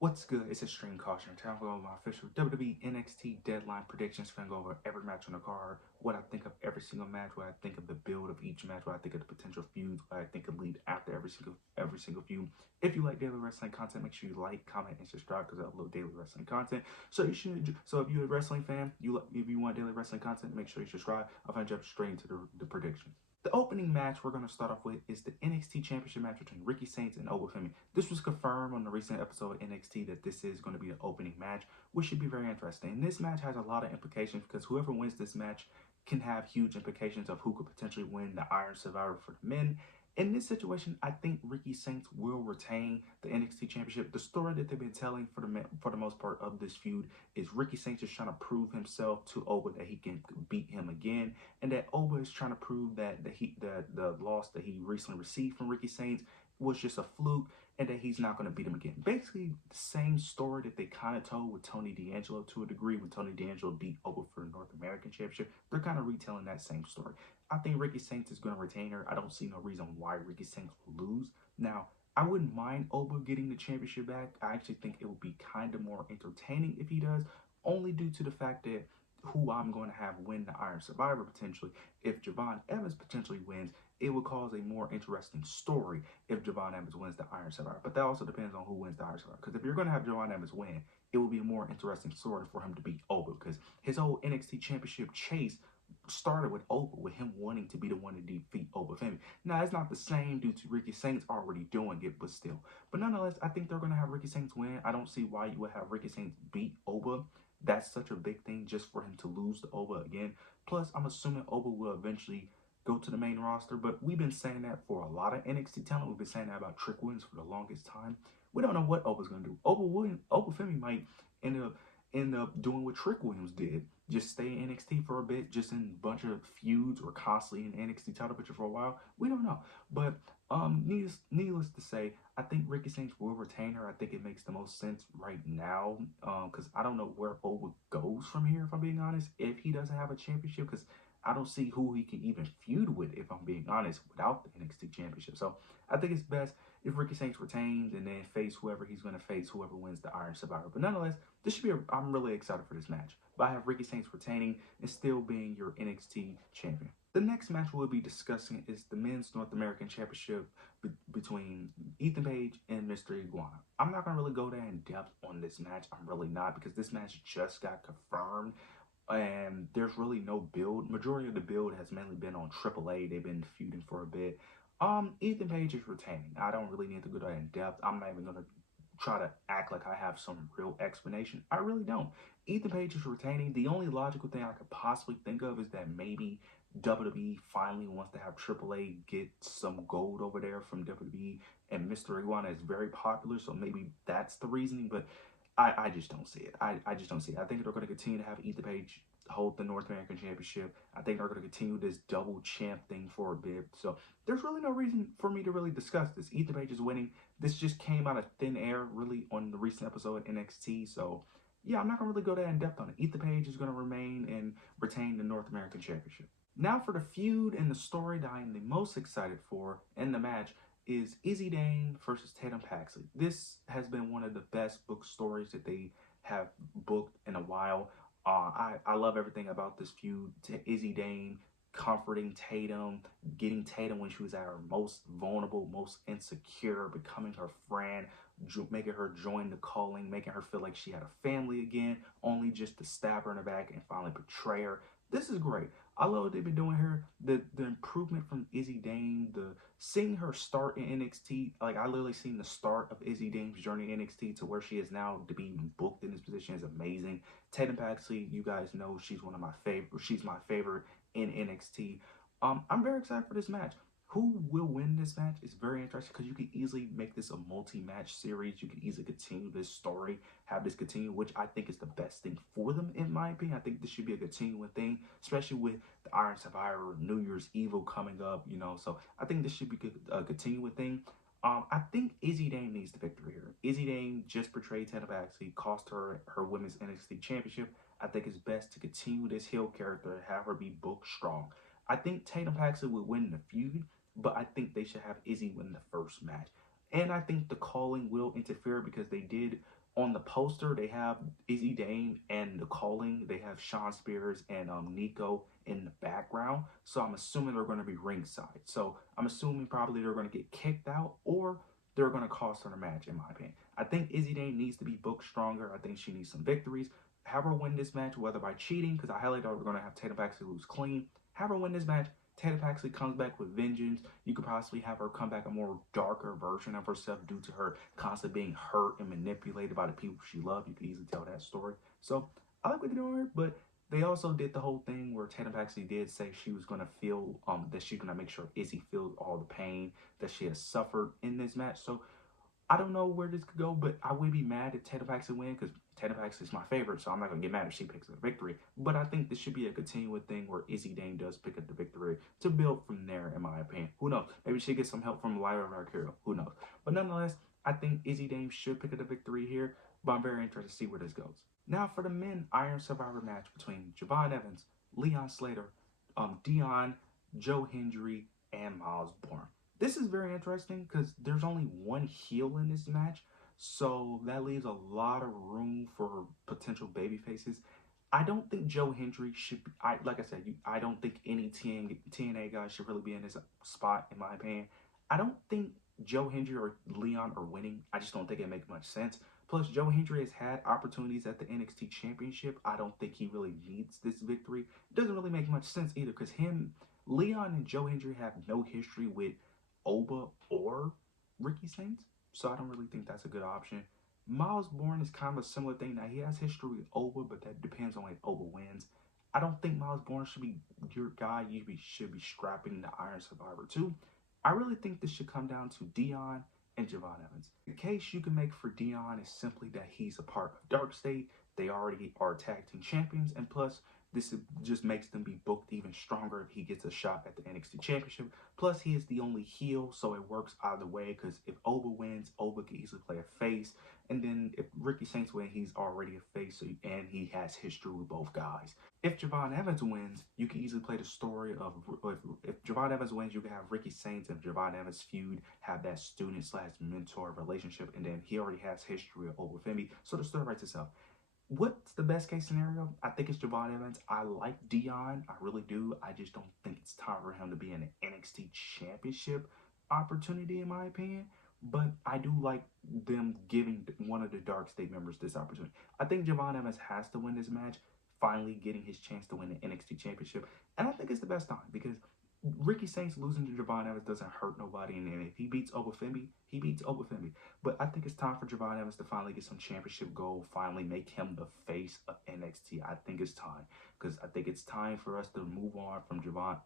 What's good? It's Extreme Caution. Time to go over my official WWE NXT Deadline Predictions. We're going to go over every match on the card, what I think of every single match, what I think of the build of each match, what I think of the potential feuds, what I think could lead after every single feud. If you like daily wrestling content, make sure you like, comment, and subscribe because I upload daily wrestling content. So if you're a wrestling fan, if you want daily wrestling content, make sure you subscribe. I'll find jump straight into the predictions. The opening match we're going to start off with is the NXT Championship match between Ricky Saints and Wwe Nxt. This was confirmed on the recent episode of NXT that this is going to be the opening match, which should be very interesting. And this match has a lot of implications because whoever wins this match can have huge implications of who could potentially win the Iron Survivor for the men. In this situation, I think Ricky Saints will retain the NXT Championship. The story that they've been telling for the most part of this feud is Ricky Saints is trying to prove himself to Wwe that he can beat him again, and that Wwe is trying to prove that the loss that he recently received from Ricky Saints was just a fluke, and that he's not going to beat him again. Basically, the same story that they kind of told with Tony D'Angelo to a degree when Tony D'Angelo beat Wwe for the North American Championship. They're kind of retelling that same story. I think Ricky Saints is going to retain her. I don't see no reason why Ricky Saints will lose. Now, I wouldn't mind Wwe getting the championship back. I actually think it would be kind of more entertaining if he does, only due to the fact that who I'm going to have win the Iron Survivor potentially. If Javon Evans potentially wins, it would cause a more interesting story if Javon Evans wins the Iron Survivor. But that also depends on who wins the Iron Survivor. Because if you're going to have Javon Evans win, it will be a more interesting story for him to beat Wwe. Because his whole NXT Championship chase started with Wwe, with him wanting to be the one to defeat Wwe Nxt. Now, it's not the same due to Ricky Saints already doing it, but still. But nonetheless, I think they're going to have Ricky Saints win. I don't see why you would have Ricky Saints beat Wwe. That's such a big thing just for him to lose to Wwe again. Plus, I'm assuming Wwe will eventually go to the main roster, but we've been saying that for a lot of NXT talent. We've been saying that about Trick Williams for the longest time. We don't know what Wwe's going to do. Wwe Nxt might end up doing what Trick Williams did. Just stay in NXT for a bit, just in a bunch of feuds or constantly in NXT title picture for a while. We don't know. But needless to say, I think Ricky Saints will retain her. I think it makes the most sense right now because I don't know where Wwe goes from here, if I'm being honest, if he doesn't have a championship, because I don't see who he can even feud with, if I'm being honest, without the NXT championship. So I think it's best if Ricky Saints retains and then face whoever he's going to face, whoever wins the Iron Survivor. But nonetheless, this should be I'm really excited for this match. But I have Ricky Saints retaining and still being your NXT champion. The next match we'll be discussing is the Men's North American Championship between Ethan Page and Mr. Iguana. I'm not going to really go that in depth on this match. I'm really not, because this match just got confirmed and there's really no build. Majority of the build has mainly been on AAA. They've been feuding for a bit. Ethan Page is retaining. I don't really need to go that in depth. I'm not even going to try to act like I have some real explanation. I really don't. Ethan Page is retaining. The only logical thing I could possibly think of is that maybe WWE finally wants to have AAA get some gold over there from WWE, and Mr. Iguana is very popular, so maybe that's the reasoning, but I just don't see it. I just don't see it. I think they're going to continue to have Ethan Page hold the North American Championship. I think they're going to continue this double champ thing for a bit. So there's really no reason for me to really discuss this. Ethan Page is winning. This just came out of thin air, really, on the recent episode of NXT. So yeah, I'm not going to really go that in depth on it. Ethan Page is going to remain and retain the North American Championship. Now for the feud and the story that I am the most excited for in the match is Izzy Dane versus Tatum Paxley. This has been one of the best book stories that they have booked in a while. I love everything about this feud. Izzy Dane comforting Tatum, getting Tatum when she was at her most vulnerable, most insecure, becoming her friend, making her join the calling, making her feel like she had a family again, only just to stab her in the back and finally betray her. This is great. I love what they've been doing here. The improvement from Izzy Dane, the seeing her start in NXT, like I literally seen the start of Izzy Dane's journey in NXT to where she is now to be booked in this position is amazing. Tatum Paxley, you guys know she's one of my favorite. She's my favorite in NXT. I'm very excited for this match. Who will win this match is very interesting because you could easily make this a multi-match series. You could easily continue this story, have this continue, which I think is the best thing for them, in my opinion. I think this should be a continuing thing, especially with the Iron Survivor, New Year's Evil coming up, you know. So I think this should be a continuing thing. I think Izzy Dane needs the victory here. Izzy Dane just portrayed Tatum Paxley, cost her women's NXT championship. I think it's best to continue this heel character and have her be booked strong. I think Tatum Paxley will win the feud, but I think they should have Izzy win the first match. And I think the calling will interfere because they did on the poster, they have Izzy Dame and the calling. They have Sean Spears and Nico in the background. So I'm assuming they're going to be ringside. So I'm assuming probably they're going to get kicked out or they're going to cost her the match, in my opinion. I think Izzy Dame needs to be booked stronger. I think she needs some victories. Have her win this match, whether by cheating, because I highly doubt we're going to have Tatum Paxley lose clean. Have her win this match. Tatum Paxley comes back with vengeance. You could possibly have her come back a more darker version of herself due to her constantly being hurt and manipulated by the people she loved. You could easily tell that story. So I like what they're doing, but they also did the whole thing where Tatum Paxley did say she was going to feel, that she's going to make sure Izzy feels all the pain that she has suffered in this match. So I don't know where this could go, but I would be mad if Tatum Paxley win because Tatum Paxley is my favorite, so I'm not going to get mad if she picks up the victory. But I think this should be a continuing thing where Izzy Dame does pick up the victory to build from there, in my opinion. Who knows? Maybe she gets some help from Lyra Valkyria. Who knows? But nonetheless, I think Izzy Dame should pick up the victory here, but I'm very interested to see where this goes. Now for the men Iron Survivor match between Javon Evans, Leon Slater, Dion, Joe Hendry, and Miles Bourne. This is very interesting because there's only one heel in this match, so that leaves a lot of room for potential baby faces. I don't think Joe Hendry should be, like I said, I don't think any TNA guy should really be in this spot, in my opinion. I don't think Joe Hendry or Leon are winning. I just don't think it makes much sense. Plus, Joe Hendry has had opportunities at the NXT Championship. I don't think he really needs this victory. It doesn't really make much sense either because Leon and Joe Hendry have no history with Oba or Ricky Saints, so I don't really think that's a good option. Miles Bourne is kind of a similar thing. Now, he has history with Oba, but that depends on if Oba wins. I don't think Miles Bourne should be your guy. You should be scrapping the Iron Survivor too. I really think this should come down to Dion and Javon Evans. The case you can make for Dion is simply that he's a part of Dark State. They already are tag team champions, and plus, this just makes them be booked even stronger if he gets a shot at the NXT Championship. Plus, he is the only heel, so it works either way, because if Oba wins, Oba can easily play a face. And then if Ricky Saints wins, he's already a face, and he has history with both guys. If Javon Evans wins, you can easily play the story of, if Javon Evans wins, you can have Ricky Saints and Javon Evans feud, have that student/mentor relationship, and then he already has history with Oba Femi, so the story writes itself. What's the best case scenario? I think it's Javon Evans. I like Dion. I really do. I just don't think it's time for him to be in an NXT Championship opportunity, in my opinion. But I do like them giving one of the Dark State members this opportunity. I think Javon Evans has to win this match, finally getting his chance to win the NXT Championship. And I think it's the best time because Ricky Saints losing to Javon Evans doesn't hurt nobody, and if he beats Oba Femi, he beats Oba Femi. But I think it's time for Javon Evans to finally get some championship gold, finally make him the face of NXT. I think it's time, because I think it's time for us to move on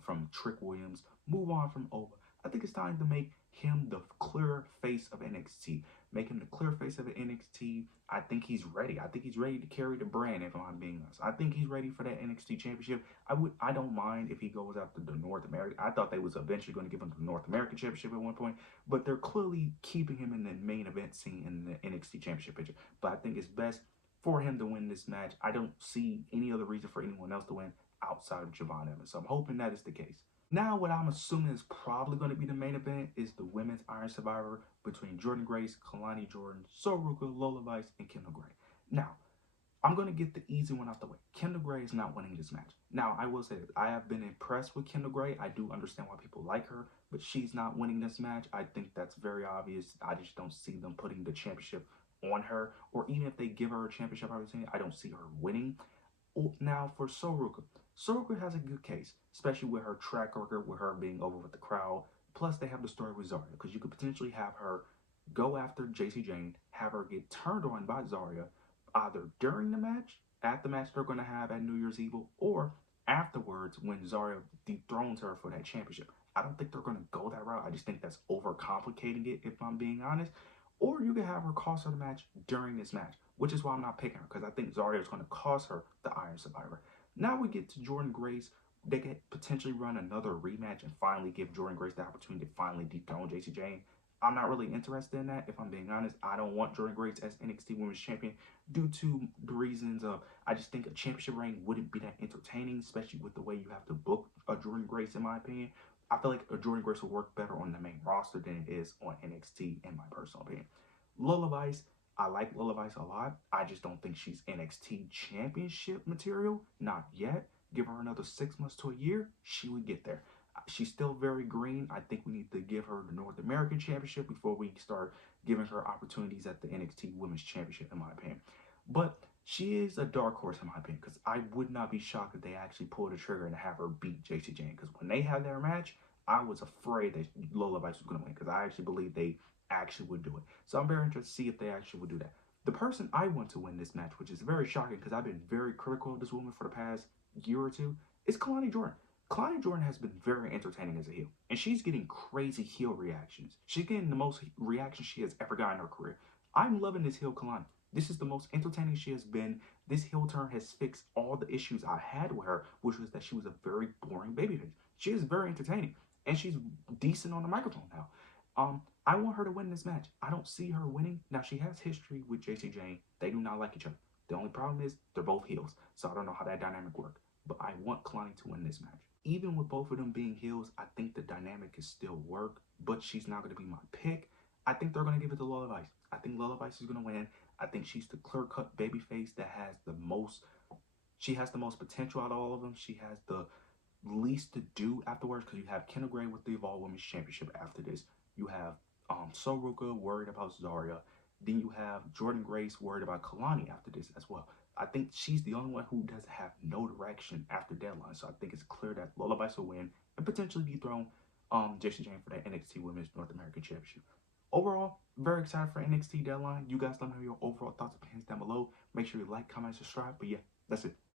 from Trick Williams, move on from Oba. I think it's time to make him the clear face of NXT. Make him the clear face of NXT. I think he's ready. I think he's ready to carry the brand, if I'm being honest. I think he's ready for that NXT Championship. I don't mind if he goes after the North American. I thought they was eventually going to give him the North American Championship at one point, but they're clearly keeping him in the main event scene in the NXT Championship picture. But I think it's best for him to win this match. I don't see any other reason for anyone else to win outside of Javon Evans. So I'm hoping that is the case. Now, what I'm assuming is probably going to be the main event is the Women's Iron Survivor between Jordynne Grace, Kalani Jordan, Soruka, Lola Vice, and Kendall Gray. Now, I'm going to get the easy one out the way. Kendall Gray is not winning this match. Now, I will say this. I have been impressed with Kendall Gray. I do understand why people like her, but she's not winning this match. I think that's very obvious. I just don't see them putting the championship on her, or even if they give her a championship opportunity, I don't see her winning. Now, for Soruka. Soruka has a good case, especially with her track record, with her being over with the crowd. Plus, they have the story with Zarya, because you could potentially have her go after JC Jane, have her get turned on by Zarya, either during the match, at the match they're going to have at New Year's Eve, or afterwards when Zarya dethrones her for that championship. I don't think they're going to go that route. I just think that's overcomplicating it, if I'm being honest. Or you can have her cost her the match during this match, which is why I'm not picking her, because I think Zarya is going to cost her the Iron Survivor. Now we get to Jordynne Grace. They could potentially run another rematch and finally give Jordynne Grace the opportunity to finally dethrone JC Jane. I'm not really interested in that, if I'm being honest. I don't want Jordynne Grace as NXT Women's Champion due to the reasons of, I just think a championship reign wouldn't be that entertaining, especially with the way you have to book a Jordynne Grace, in my opinion. I feel like a Jordynne Grace will work better on the main roster than it is on NXT, in my personal opinion. Lola Vice, I like Lullaby a lot. I just don't think she's NXT championship material. Not yet. Give her another 6 months to a year, she would get there. She's still very green. I think we need to give her the North American Championship before we start giving her opportunities at the NXT Women's Championship, in my opinion. But she is a dark horse, in my opinion, because I would not be shocked if they actually pull the trigger and have her beat JC Jane. Because when they had their match, I was afraid that Lola Vice was going to win, because I actually believe they actually would do it. So I'm very interested to see if they actually would do that. The person I want to win this match, which is very shocking because I've been very critical of this woman for the past year or two, is Kalani Jordan. Kalani Jordan has been very entertaining as a heel, and she's getting crazy heel reactions. She's getting the most reactions she has ever gotten in her career. I'm loving this heel Kalani. This is the most entertaining she has been. This heel turn has fixed all the issues I had with her, which was that she was a very boring babyface. She is very entertaining, and she's decent on the microphone now. I want her to win this match. I don't see her winning. Now, she has history with JC Jane. They do not like each other. The only problem is they're both heels, so I don't know how that dynamic works. But I want Kalani to win this match. Even with both of them being heels, I think the dynamic can still work, but she's not going to be my pick. I think they're going to give it to Lola Vice. I think Lola Vice is going to win. I think she's the clear-cut babyface that has the most, she has the most potential out of all of them. She has the least to do afterwards, because you have Kendall Gray with the Evolve Women's Championship after this. You have Soruka worried about Zarya. Then you have Jordan Grace worried about Kalani after this as well. I think she's the only one who doesn't have no direction after Deadline. So I think it's clear that Lola Vice will win and potentially dethrone JC Jane for that NXT Women's North American Championship. Overall, very excited for NXT Deadline. You guys let me know your overall thoughts and opinions down below. Make sure you like, comment, subscribe. But yeah, that's it.